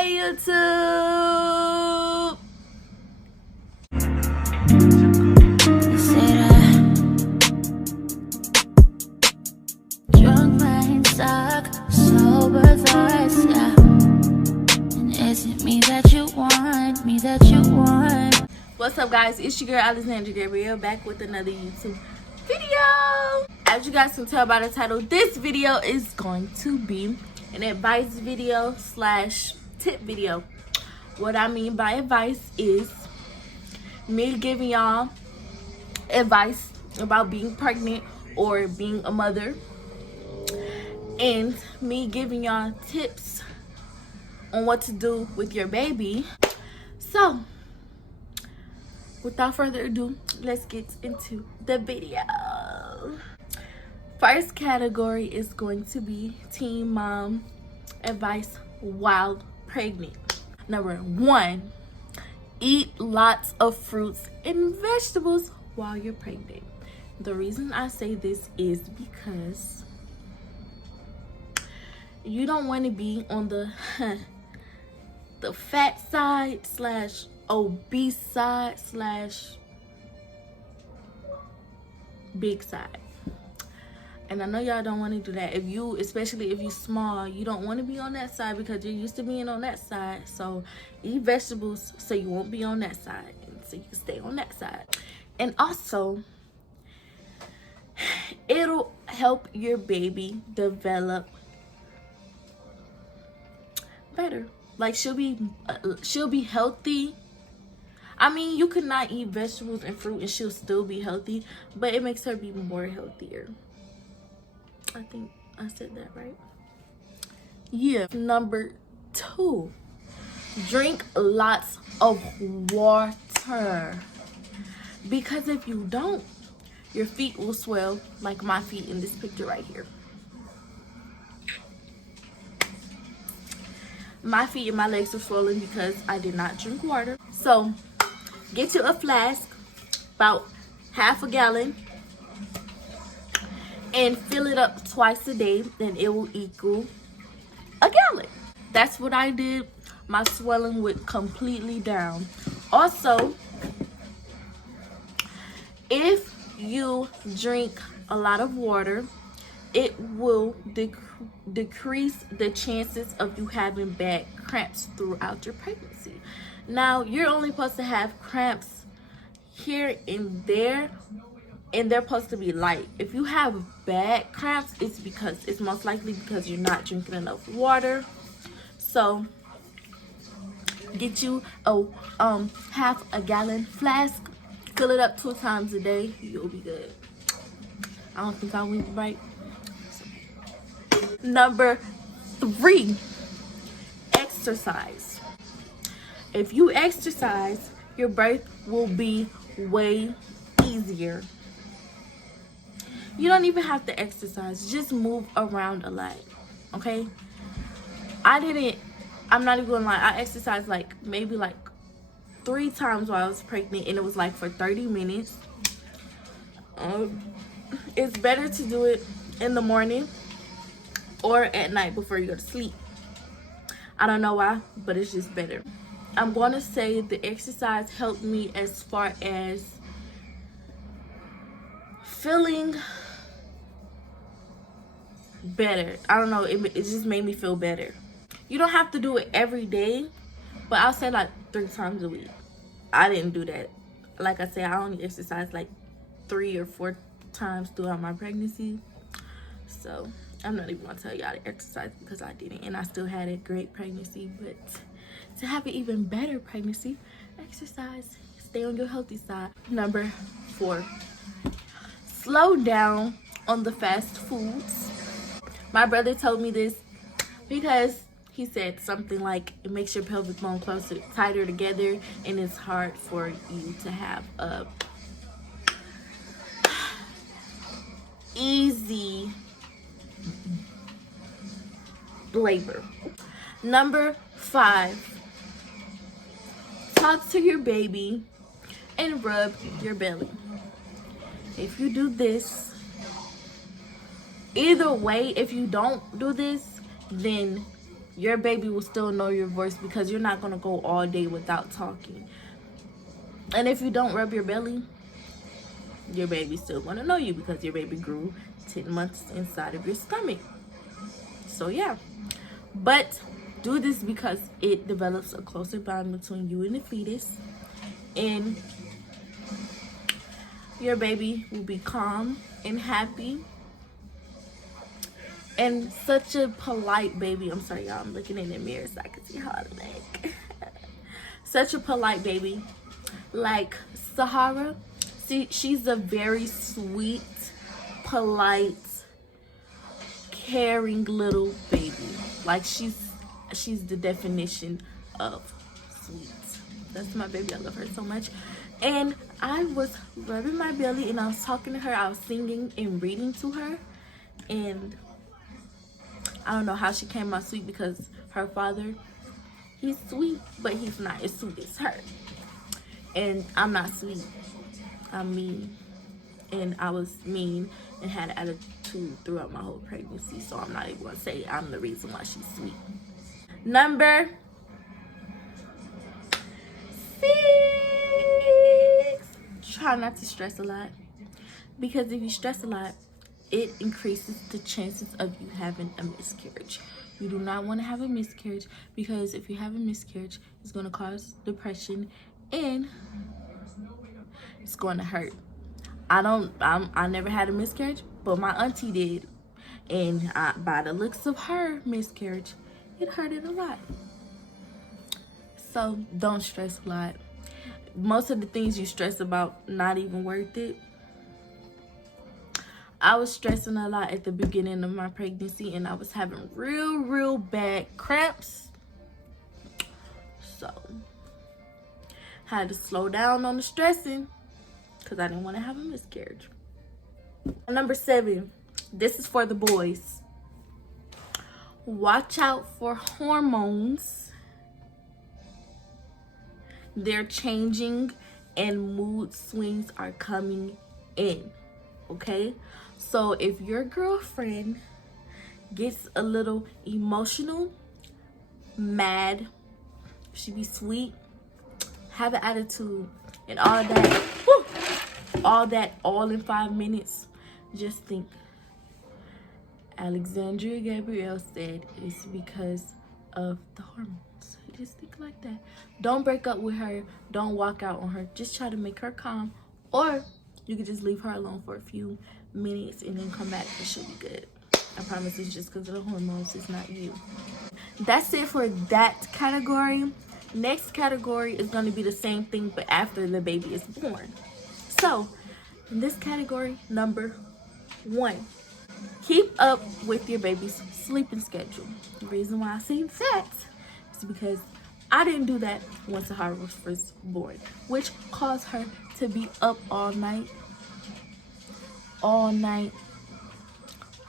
Hi YouTube. Drunk mind suck, sober thoughts, yeah. And is it me that you want, me that you want? What's up guys, it's your girl Alexandra Gabrielle back with another YouTube video. As you guys can tell by the title, this video is going to be an advice video slash tip video. What I mean by advice is me giving y'all advice about being pregnant or being a mother, and me giving y'all tips on what to do with your baby. So without further ado, let's get into the video. First category is going to be teen mom advice while pregnant. Number 1, eat lots of fruits and vegetables while you're pregnant. The reason I say this is because you don't want to be on the fat side slash obese side slash big side. And I know y'all don't want to do that. Especially if you're small, you don't want to be on that side because you're used to being on that side. So eat vegetables so you won't be on that side, and so you can stay on that side. And also, it'll help your baby develop better. Like she'll be healthy. I mean, you could not eat vegetables and fruit and she'll still be healthy, but it makes her be more healthier. I think I said that right. Yeah. Number 2, drink lots of water. Because if you don't, your feet will swell like my feet in this picture right here. My feet and my legs are swollen because I did not drink water. So get you a flask, about half a gallon, and fill it up twice a day, and it will equal a gallon. That's what I did. My swelling went completely down. Also, if you drink a lot of water, it will decrease the chances of you having bad cramps throughout your pregnancy. Now, you're only supposed to have cramps here and there, and they're supposed to be light. If you have bad cramps, it's most likely because you're not drinking enough water. So get you a half a gallon flask, fill it up 2 times a day, you'll be good. I don't think I went right. Number 3, exercise. If you exercise, your birth will be way easier. You don't even have to exercise, just move around a lot, okay? I'm not even gonna lie, I exercised maybe 3 times while I was pregnant, and it was for 30 minutes. It's better to do it in the morning or at night before you go to sleep. I don't know why, but it's just better. I'm going to say the exercise helped me as far as feeling better. I don't know, it just made me feel better. You don't have to do it every day, but I'll say 3 times a week. I didn't do that. Like I said, I only exercised 3 or 4 times throughout my pregnancy. So I'm not even gonna tell y'all to exercise because I didn't, and I still had a great pregnancy. But to have an even better pregnancy, exercise. Stay on your healthy side. Number 4, slow down on the fast foods. My brother told me this because he said something like it makes your pelvic bone tighter together, and it's hard for you to have a easy labor. Number 5, talk to your baby and rub your belly. If you do this, either way, if you don't do this, then your baby will still know your voice because you're not going to go all day without talking. And if you don't rub your belly, your baby's still going to know you because your baby grew 10 months inside of your stomach. So yeah, but do this because it develops a closer bond between you and the fetus, and your baby will be calm and happy and such a polite baby. I'm sorry, y'all, I'm looking in the mirror so I can see how I look. Such a polite baby, like Sahara. See, she's a very sweet, polite, caring little baby. Like she's the definition of sweet. That's my baby. I love her so much. And I was rubbing my belly and I was talking to her. I was singing and reading to her, and I don't know how she came out sweet because her father, he's sweet, but he's not as sweet as her. And I'm not sweet. I'm mean. And I was mean and had an attitude throughout my whole pregnancy. So I'm not even going to say I'm the reason why she's sweet. Number 6. Try not to stress a lot. Because if you stress a lot, it increases the chances of you having a miscarriage. You do not want to have a miscarriage because if you have a miscarriage, it's going to cause depression and it's going to hurt. I never had a miscarriage, but my auntie did. And by the looks of her miscarriage, it hurted a lot. So don't stress a lot. Most of the things you stress about, not even worth it. I was stressing a lot at the beginning of my pregnancy and I was having real bad cramps. So, had to slow down on the stressing because I didn't want to have a miscarriage. Number 7, this is for the boys. Watch out for hormones. They're changing and mood swings are coming in. Okay? So if your girlfriend gets a little emotional, mad, she be sweet, have an attitude, and all that, all in 5 minutes, just think, Alexandria Gabrielle said it's because of the hormones. Just think like that. Don't break up with her. Don't walk out on her. Just try to make her calm, or you could just leave her alone for a few minutes and then come back and she'll be good. I promise it's just because of the hormones. It's not you. That's it for that category. Next category is going to be the same thing, but after the baby is born. So, in this category, number 1, keep up with your baby's sleeping schedule. The reason why I say that is because I didn't do that when Sahara was first born, which caused her to be up all night,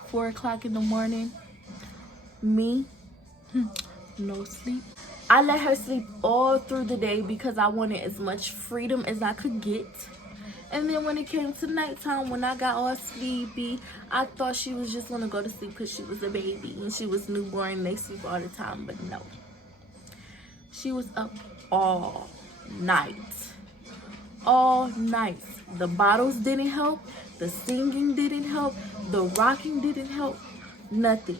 4 o'clock in the morning. Me, no sleep. I let her sleep all through the day because I wanted as much freedom as I could get. And then when it came to nighttime, when I got all sleepy, I thought she was just gonna go to sleep because she was a baby and she was newborn and they sleep all the time, but no. She was up all night. All night. The bottles didn't help. The singing didn't help. The rocking didn't help. Nothing.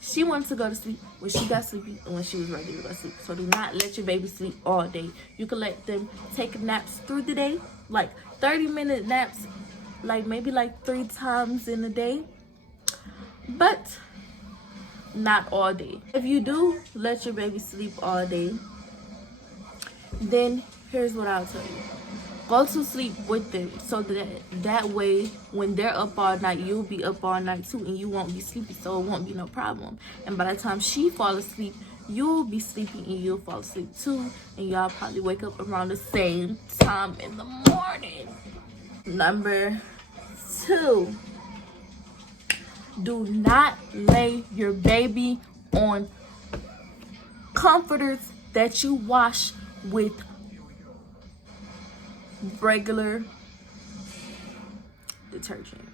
She wanted to go to sleep when she got sleepy and when she was ready to go to sleep. So do not let your baby sleep all day. You can let them take naps through the day, like 30-minute naps, like maybe like 3 times in a day, but not all day. If you do let your baby sleep all day, then here's what I'll tell you. Go to sleep with them so that way when they're up all night, you'll be up all night too and you won't be sleepy, so it won't be no problem. And by the time she falls asleep, you'll be sleepy and you'll fall asleep too, and y'all probably wake up around the same time in the morning. Number 2, do not lay your baby on comforters that you wash with regular detergent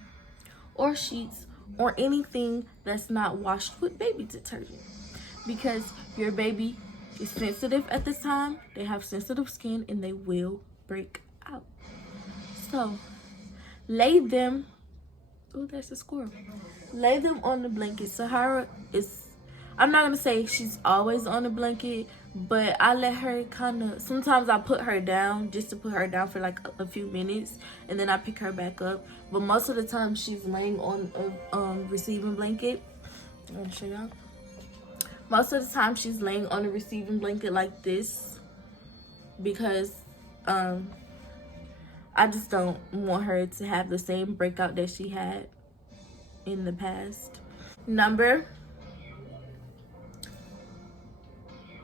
or sheets or anything that's not washed with baby detergent. because your baby is sensitive at this time. They have sensitive skin and they will break out. So lay them, oh, there's a squirrel. Lay them on the blanket. Sahara is, I'm not gonna say she's always on the blanket, but I let her kind of, sometimes I put her down just to put her down for like a few minutes, and then I pick her back up. But most of the time she's laying on a receiving blanket. I'm gonna show y'all. Most of the time she's laying on a receiving blanket like this, because I just don't want her to have the same breakout that she had in the past. Number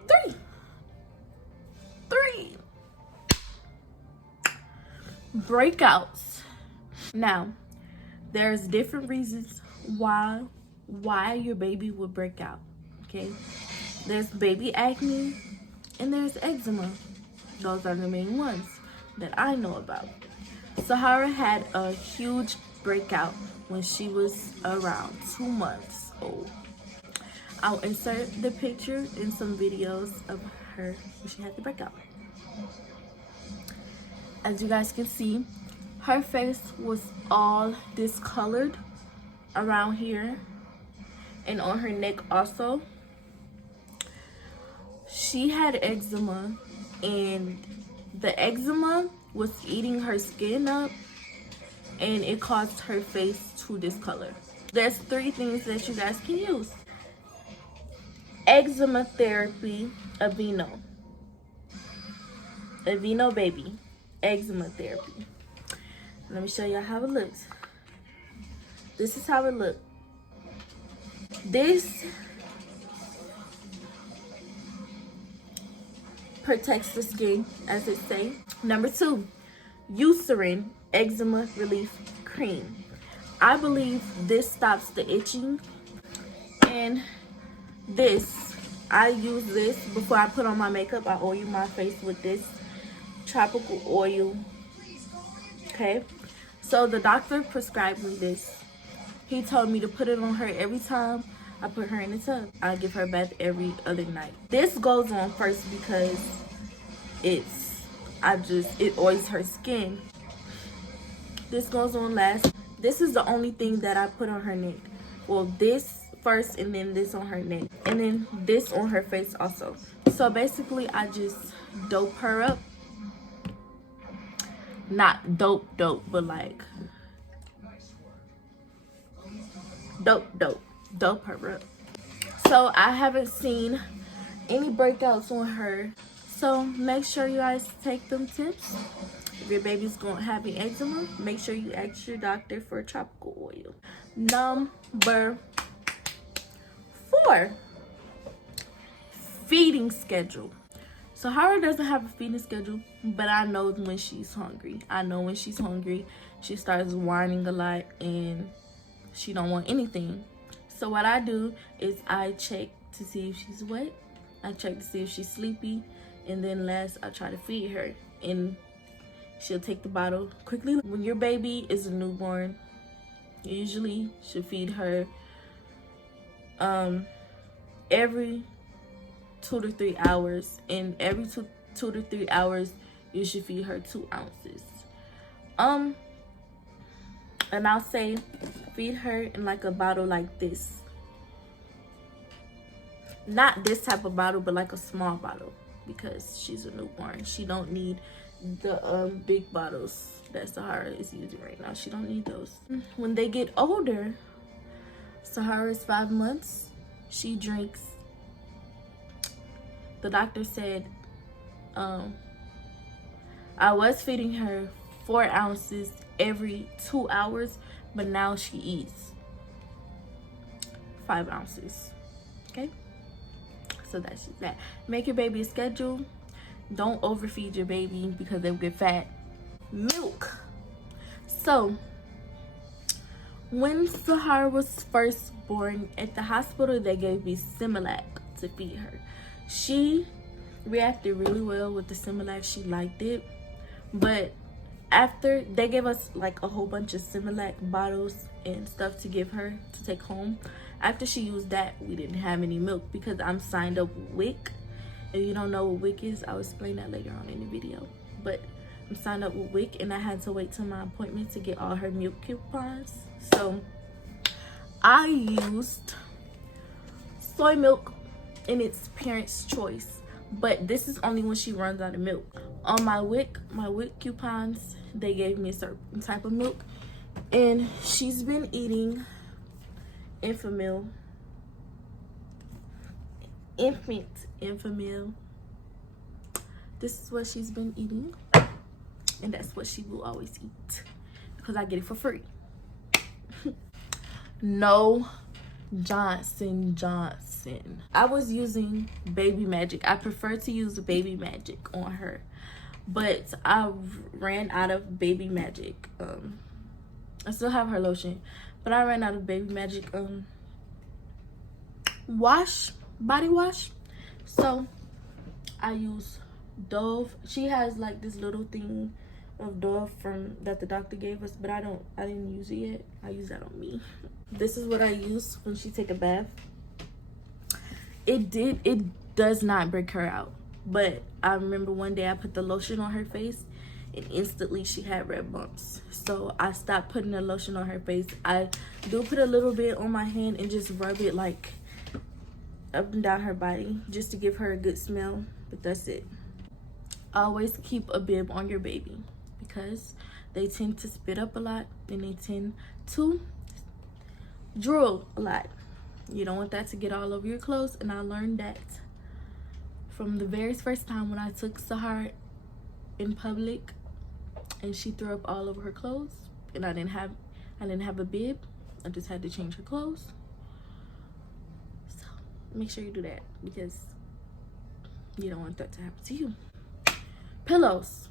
3. Breakouts. Now, there's different reasons why your baby would break out. Okay, there's baby acne and there's eczema. Those are the main ones that I know about. Sahara had a huge breakout when she was around 2 months old. I'll insert the picture in some videos of her when she had the breakout. As you guys can see, her face was all discolored around here and on her neck also. She had eczema, and the eczema was eating her skin up, and it caused her face to discolor. There's 3 things that you guys can use. Eczema therapy, Aveeno baby, eczema therapy. Let me show y'all how it looks. This is how it looks. This protects the skin, as it say. Number 2, Eucerin eczema relief cream. I believe this stops the itching, and this, I use this before I put on my makeup. I oil my face with this tropical oil. Okay, so the doctor prescribed me this. He told me to put it on her every time I put her in the tub. I give her a bath every other night. This goes on first because it oils her skin. This goes on last. This is the only thing that I put on her neck. Well, this first, and then this on her neck, and then this on her face also. So basically I just dope her up. Not dope, but like dope her up. So I haven't seen any breakouts on her. So make sure you guys take them tips. If your baby's gonna have an eczema, make sure you ask your doctor for tropical oil. Number 4, feeding schedule. Sahara doesn't have a feeding schedule, but I know when she's hungry. I know when she's hungry, she starts whining a lot and she don't want anything. So what I do is I check to see if she's wet. I check to see if she's sleepy, and then last I try to feed her, and she'll take the bottle quickly. When your baby is a newborn, you usually should feed her every 2 to 3 hours, and every two to 3 hours you should feed her 2 ounces. And I'll say feed her in like a bottle like this. Not this type of bottle, but like a small bottle, because she's a newborn. She don't need the big bottles that Sahara is using right now. She don't need those. When they get older, Sahara is 5 months. She drinks, the doctor said, I was feeding her 4 ounces every 2 hours, but now she eats 5 ounces. Okay, so that's just that. Make your baby a schedule. Don't overfeed your baby because they'll get fat. Milk. So when Sahara was first born, at the hospital they gave me Similac to feed her. She reacted really well with the Similac. She liked it, but after they gave us like a whole bunch of Similac bottles and stuff to give her to take home, After she used that, we didn't have any milk because I'm signed up with WIC. If you don't know what WIC is, I'll explain that later on in the video. But I'm signed up with WIC, and I had to wait till my appointment to get all her milk coupons. So I used soy milk in its parent's choice, but this is only when she runs out of milk. On my WIC coupons, they gave me a certain type of milk, and she's been eating infant Enfamil. This is what she's been eating, and that's what she will always eat because I get it for free. No Johnson. I was using Baby Magic. I prefer to use Baby Magic on her, but I ran out of Baby Magic. I still have her lotion, but I ran out of Baby Magic body wash. So I use Dove. She has like this little thing of Dove that the doctor gave us, but I didn't use it yet. I use that on me. This is what I use when she take a bath. It does not break her out, but I remember one day I put the lotion on her face and instantly she had red bumps. So I stopped putting the lotion on her face. I do put a little bit on my hand and just rub it like up and down her body just to give her a good smell, but that's it. Always keep a bib on your baby because they tend to spit up a lot and they tend to drool a lot. You don't want that to get all over your clothes, and I learned that from the very first time when I took Sahara in public and she threw up all over her clothes, and I didn't have a bib. I just had to change her clothes. So make sure you do that because you don't want that to happen to you. Pillows.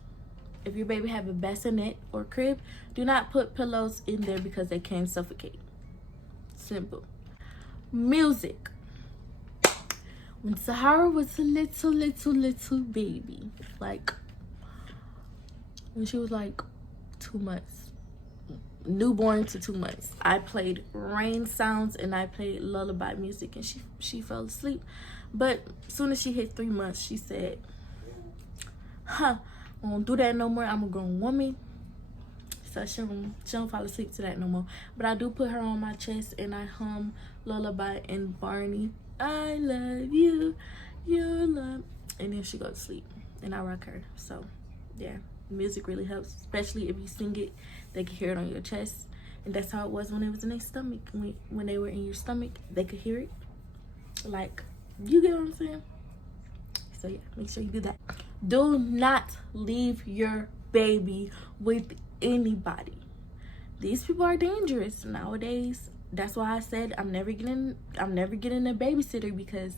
If your baby have a bassinet or crib, do not put pillows in there because they can suffocate. Simple. Music. When Sahara was a little baby, like when she was like 2 months, newborn to 2 months, I played rain sounds and I played lullaby music, and she fell asleep. But as soon as she hit 3 months, she said, I won't do that no more. I'm a grown woman. So she don't fall asleep to that no more. But I do put her on my chest and I hum lullaby and Barney. I love you, you love, and then she goes to sleep and I rock her. So yeah, music really helps, especially if you sing it. They can hear it on your chest, and that's how it was when it was in their stomach. When they were in your stomach, they could hear it. Like, you get what I'm saying? So yeah, make sure you do that. Do not leave your baby with anybody. These people are dangerous nowadays. That's why I said I'm never getting a babysitter, because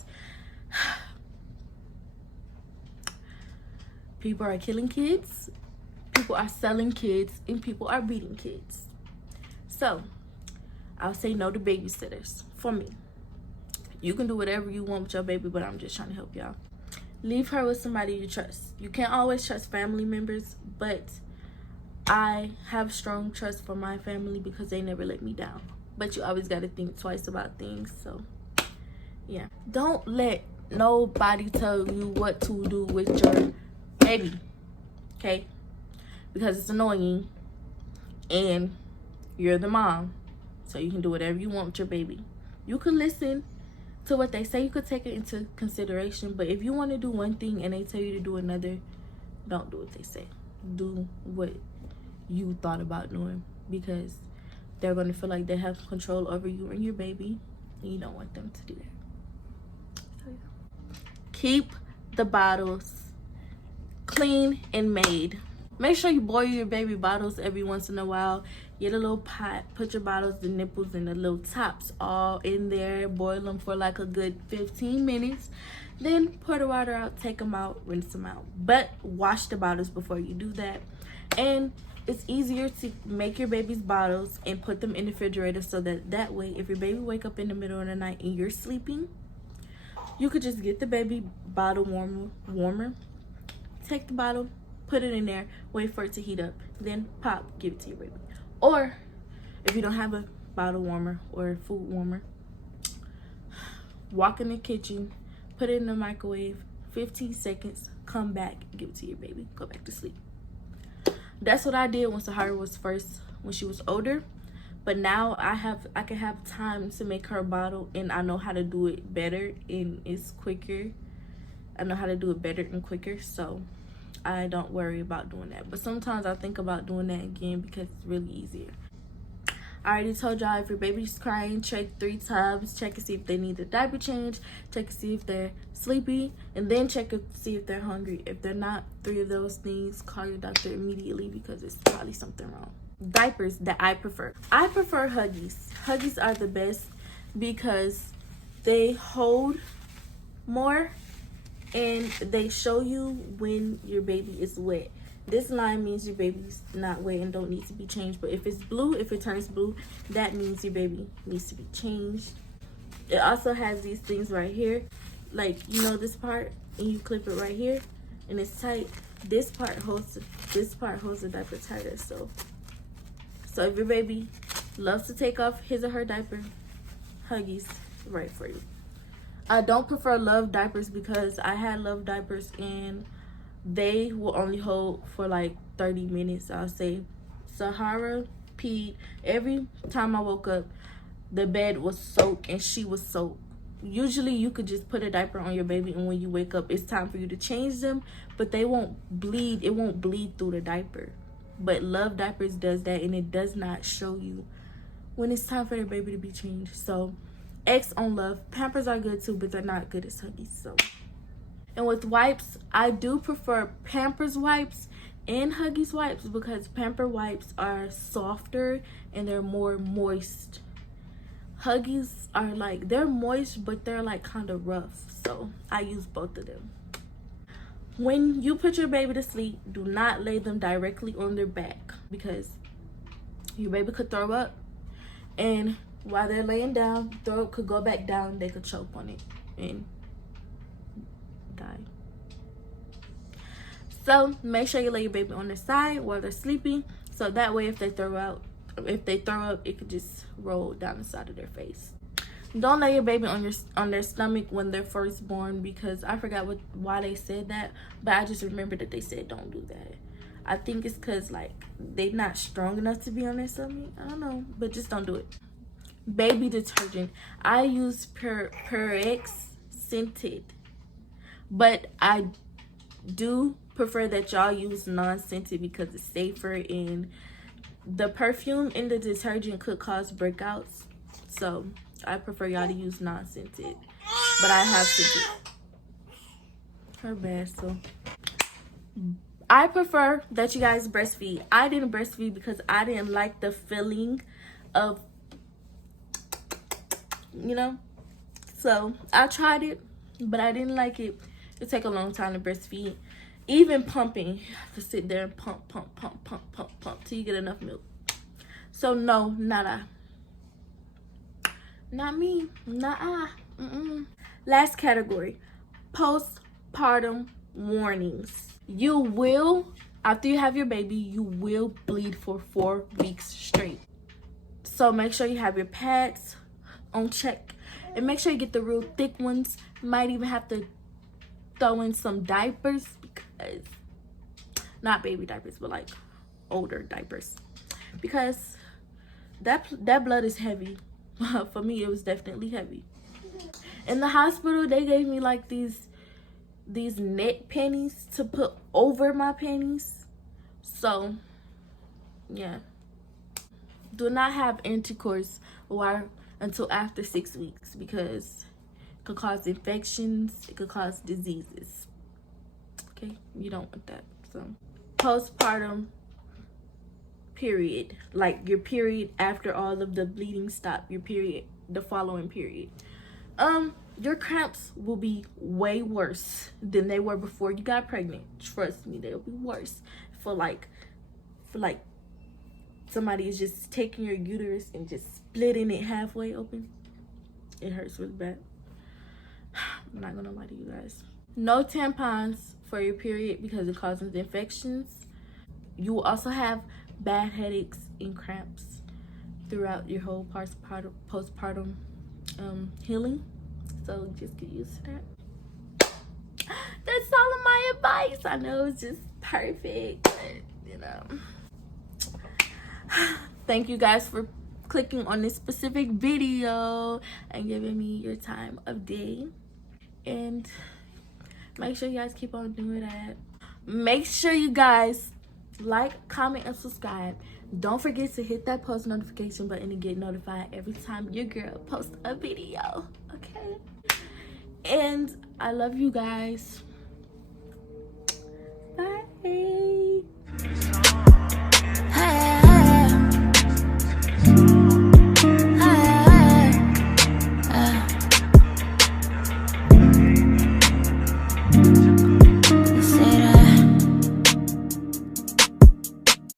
people are killing kids, people are selling kids, and people are beating kids. So I'll say no to babysitters for me. You can do whatever you want with your baby, but I'm just trying to help y'all. Leave her with somebody you trust. You can't always trust family members, but I have strong trust for my family because they never let me down. But you always got to think twice about things. So yeah, don't let nobody tell you what to do with your baby, okay? Because it's annoying and you're the mom, so you can do whatever you want with your baby. You can listen to what they say, you could take it into consideration, but if you want to do one thing and they tell you to do another, don't do what they say. Do what you thought about doing, because they're going to feel like they have control over you and your baby, and you don't want them to do that. So, yeah. Keep the bottles clean and made. Make sure you boil your baby bottles every once in a while. Get a little pot, put your bottles, the nipples and the little tops all in there. Boil them for like a good 15 minutes. Then pour the water out, take them out, rinse them out. But wash the bottles before you do that. And it's easier to make your baby's bottles and put them in the refrigerator, so that way if your baby wake up in the middle of the night and you're sleeping, you could just get the baby bottle warmer, take the bottle, put it in there, wait for it to heat up, then pop, give it to your baby. Or if you don't have a bottle warmer or food warmer, walk in the kitchen, put it in the microwave, 15 seconds, come back, give it to your baby, go back to sleep. That's what I did when Sahara was when she was older. But now I can have time to make her bottle, and I know how to do it better, and it's quicker. I know how to do it better and quicker, so I don't worry about doing that. But sometimes I think about doing that again because it's really easier. I already told y'all, if your baby's crying, check 3 times. Check and see if they need a diaper change. Check and see if they're sleepy. And then check and see if they're hungry. If they're not 3 of those things, call your doctor immediately because it's probably something wrong. Diapers that I prefer. I prefer Huggies. Huggies are the best because they hold more and they show you when your baby is wet. This line means your baby's not wet and don't need to be changed. But if it's blue, if it turns blue, that means your baby needs to be changed. It also has these things right here. Like, you know this part? And you clip it right here. And it's tight. This part holds the diaper tighter. So if your baby loves to take off his or her diaper, Huggies right for you. I don't prefer Love diapers because I had Love diapers and they will only hold for like 30 minutes, I'll say. Sahara peed. Every time I woke up, the bed was soaked and she was soaked. Usually you could just put a diaper on your baby and when you wake up, it's time for you to change them, but they won't bleed. It won't bleed through the diaper. But Love diapers does that, and it does not show you when it's time for your baby to be changed. So X on Love. Pampers are good too, but they're not good as Huggies. So, and with wipes, I do prefer Pampers wipes and Huggies wipes because Pamper wipes are softer and they're more moist. Huggies are like, they're moist, but they're like kind of rough. So I use both of them. When you put your baby to sleep, do not lay them directly on their back because your baby could throw up, and while they're laying down, throw up could go back down, they could choke on it and die. So make sure you lay your baby on their side while they're sleeping, so that way if they throw up, it could just roll down the side of their face. Don't lay your baby on their stomach when they're first born because I forgot why they said that, but I just remember that they said don't do that. I think it's because like they're not strong enough to be on their stomach. I don't know, but just don't do it. Baby detergent. I use Purex scented, but I do prefer that y'all use non-scented because it's safer, and the perfume in the detergent could cause breakouts. So I prefer y'all to use non-scented, but I have to do her bad. So I prefer that you guys breastfeed. I didn't breastfeed because I didn't like the feeling of, you know. So I tried it, but I didn't like it. It take a long time to breastfeed. Even pumping, you have to sit there and pump till you get enough milk. So no, not I. Not me. Nah. Last category, postpartum warnings. You will, after you have your baby, you will bleed for 4 weeks straight. So make sure you have your pads on check, and make sure you get the real thick ones. You might even have to throw in some diapers, because not baby diapers, but like older diapers, because that blood is heavy. For me, it was definitely heavy. In the hospital, they gave me like these net panties to put over my panties. So yeah, do not have intercourse until after 6 weeks because it could cause infections, it could cause diseases. Okay, you don't want that. So postpartum period, like your period after all of the bleeding stop, your period, the following period, your cramps will be way worse than they were before you got pregnant. Trust me, they'll be worse. For like somebody is just taking your uterus and just splitting it halfway open. It hurts really bad. I'm not gonna lie to you guys. No tampons for your period because it causes infections. You will also have bad headaches and cramps throughout your whole postpartum healing. So just get used to that. That's all of my advice. I know it's just perfect, but you know. Thank you guys for clicking on this specific video and giving me your time of day. And make sure you guys keep on doing that. Make sure you guys like, comment, and subscribe. Don't forget to hit that post notification button to get notified every time your girl posts a video. Okay? And I love you guys.